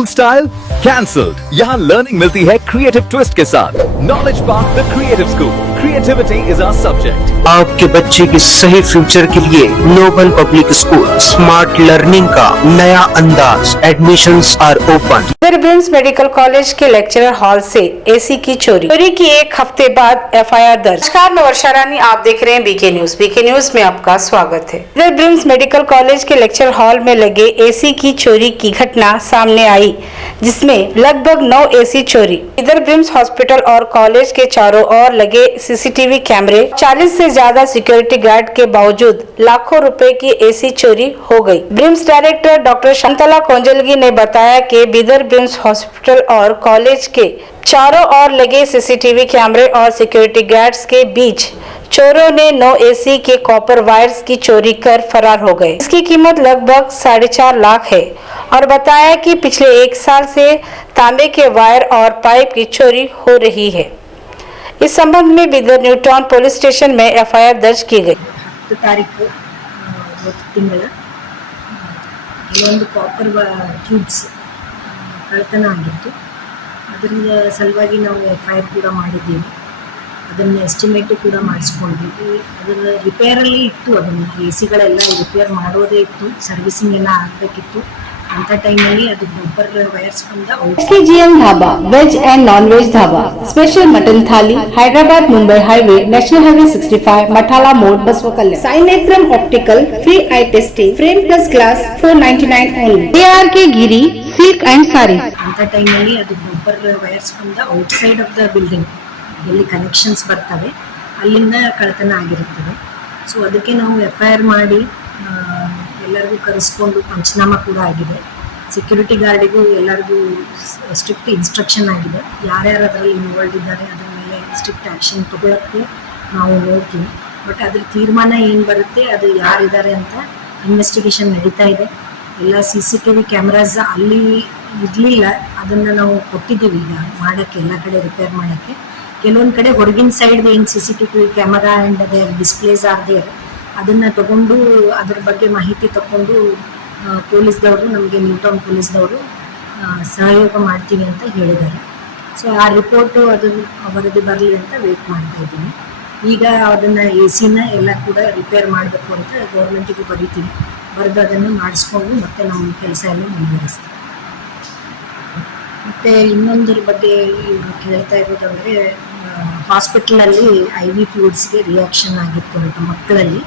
School style cancelled. यहाँ learning मिलती है creative twist के साथ. Knowledge Park the Creative School. Creativity is our subject. आपके बच्चे के सही फ्यूचर के लिए Noble public school smart learning का नया अंदाज. Admissions are open. BRIMS medical college के लेक्चरर हॉल से एसी की चोरी की एक हफ्ते बाद एफआईआर दर्ज. नमस्कार, मैं वर्षा रानी, आप देख रहे हैं बीके न्यूज. बीके न्यूज में आपका स्वागत है. इधर ब्रिम्स मेडिकल कॉलेज के लेक्चर हॉल में लगे एसी की चोरी की घटना सामने आई, जिसमें लगभग 9 एसी चोरी. इधर ब्रिम्स हॉस्पिटल और कॉलेज के चारों ओर लगे सीसीटीवी कैमरे, 40 से ज्यादा सिक्योरिटी गार्ड के बावजूद लाखों रुपए की एसी चोरी हो गई. ब्रिम्स डायरेक्टर डॉक्टर शांतला कोंजलगी ने बताया कि बिदर ब्रिम्स हॉस्पिटल और कॉलेज के चारों ओर लगे सीसीटीवी कैमरे और सिक्योरिटी गार्ड्स के बीच चोरों ने 9 एसी के कॉपर वायर्स की चोरी कर फरार हो गए. इसकी कीमत लगभग 4.5 लाख है और बताया कि पिछले 1 साल से तांबे के वायर और पाइप की चोरी हो रही है. इस संबंध में Bidar new town police station में एफआईआर दर्ज की गई. 10 ತಾರೀಕು ತಿಂಗಳ ಕೆಲವೊಂದು ಕಾಪರ್ ಟ್ಯೂಬ್ಸ್ ಕಳ್ಳತನ ಆಗಿತ್ತು. ಅದರಿಂದ ಸಲುವಾಗಿ ನಾವು ಎಫ್ಐಆರ್ ಕೂಡ ಮಾಡಿದ್ದೀವಿ. ಅದನ್ನು ಎಸ್ಟಿಮೇಟು ಕೂಡ ಮಾಡಿಸ್ಕೊಂಡಿದ್ವಿ. ಅದರ ರಿಪೇರಲ್ಲಿ ಇತ್ತು, ಅದನ್ನು ಎ ಸಿಗಳೆಲ್ಲ ರಿಪೇರ್ ಮಾಡೋದೇ ಇತ್ತು, ಸರ್ವಿಸಿಂಗ್ ಎಲ್ಲ ಆಗಬೇಕಿತ್ತು. ಅಂತ ಟೈಮಲ್ಲಿ ಅದು ಕಾಪರ್ ವೈರ್ಸ್ ಬಂದ. SKGM dhaba veg and non veg dhaba, special mutton thali, Hyderabad Mumbai highway, national highway 65, Mathala मोड़, Basavakalyan. Sainetram optical, free eye testing, frame plus glass 499 only. ARK Giri silk and sari. ಅಂತ ಟೈಮಲ್ಲಿ ಅದು ಕಾಪರ್ ವೈರ್ಸ್ ಬಂದ outside of the building, ಎಲ್ಲಿ connections ಬರ್ತವೆ ಅಲ್ಲಿಂದ ಕಳ್ಳತನ ಆಗಿರುತ್ತದೆ. ಸೊ ಅದಕ್ಕೆ ನಾವು ಎಫ್ಐಆರ್ ಮಾಡಿ ಎಲ್ಲರಿಗೂ ಕರೆಸ್ಕೊಂಡು ಪಂಚನಾಮ ಕೂಡ ಆಗಿದೆ. ಸೆಕ್ಯೂರಿಟಿ ಗಾರ್ಡಿಗೂ ಎಲ್ಲರಿಗೂ ಸ್ಟ್ರಿಕ್ಟ್ ಇನ್ಸ್ಟ್ರಕ್ಷನ್ ಆಗಿದೆ. ಯಾರ್ಯಾರು ಅದರಲ್ಲಿ ಇನ್ವಾಲ್ವ್ ಇದ್ದಾರೆ ಅದರ ಮೇಲೆ ಸ್ಟ್ರಿಕ್ಟ್ ಆ್ಯಕ್ಷನ್ ತಗೊಳ್ಳೋಕ್ಕೆ ನಾವು ನೋಡ್ತೀವಿ. ಬಟ್ ಅದ್ರ ತೀರ್ಮಾನ ಏನು ಬರುತ್ತೆ, ಅದು ಯಾರಿದ್ದಾರೆ ಅಂತ ಇನ್ವೆಸ್ಟಿಗೇಷನ್ ನಡೀತಾ ಇದೆ. ಎಲ್ಲ CCTV ಕ್ಯಾಮ್ರಾಸ್ ಅಲ್ಲಿ ಇರಲಿಲ್ಲ, ಅದನ್ನು ನಾವು ಕೊಟ್ಟಿದ್ದೀವಿ ಈಗ ಮಾಡೋಕ್ಕೆ, ಎಲ್ಲ ಕಡೆ ರಿಪೇರ್ ಮಾಡೋಕ್ಕೆ. ಕೆಲವೊಂದು ಕಡೆ ಹೊರಗಿನ ಸೈಡ್ ಏನು CCTV ಕ್ಯಾಮರಾ ಆ್ಯಂಡ್ ಅದೇ ಡಿಸ್ಪ್ಲೇಸ್ ಆಗಿದೆ, ಅದನ್ನು ತಗೊಂಡು ಅದ್ರ ಬಗ್ಗೆ ಮಾಹಿತಿ ತಗೊಂಡು ಪೊಲೀಸ್ದವರು, ನಮಗೆ ನ್ಯೂ ಟೌನ್ ಪೊಲೀಸ್ದವರು ಸಹಯೋಗ ಮಾಡ್ತೀವಿ ಅಂತ ಹೇಳಿದ್ದಾರೆ. ಸೊ ಆ ರಿಪೋರ್ಟು ಅದು ವರದಿ ಬರಲಿ ಅಂತ ವೇಟ್ ಮಾಡ್ತಾ ಇದ್ದೀನಿ. ಈಗ ಅದನ್ನು AC ಎಲ್ಲ ಕೂಡ ರಿಪೇರ್ ಮಾಡಬೇಕು ಅಂತ ಗೌರ್ಮೆಂಟಿಗೆ ಬರೀತೀವಿ. ಬರೆದು ಅದನ್ನು ಮಾಡಿಸ್ಕೊಂಡು ಮತ್ತೆ ನಮ್ಮ ಕೆಲಸ ಎಲ್ಲ ಮುಂದುವರಿಸ್ತೀವಿ. ಮತ್ತು ಇನ್ನೊಂದರ ಬಗ್ಗೆ ಇವರು ಕೇಳ್ತಾ ಇರೋದಂದರೆ, ಹಾಸ್ಪಿಟಲಲ್ಲಿ IV ಫ್ಲೂಯಿಡ್ಸ್ಗೆ ರಿಯಾಕ್ಷನ್ ಆಗಿತ್ತು ಅಂತ ಮಕ್ಕಳಲ್ಲಿ.